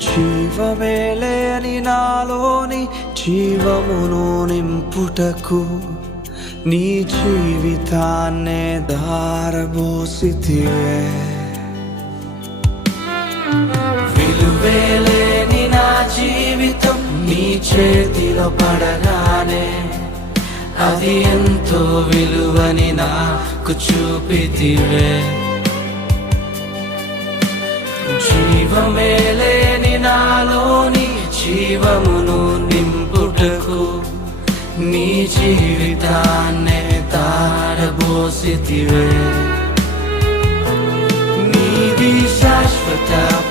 జీవమే లేని నాలోని జీవమును నింపుటకు నీ జీవితాన్నే ధారబోసితివే. విలువే లేని నా జీవితం నీ చేతిలో పడగానే అది ఎంతో విలువని నాకు చూపితివే. జీవమే లేని నాలోని జీవమును నింపుటకు నీ జీవితాన్నే ధారబోసితివే. నీది శాశ్వత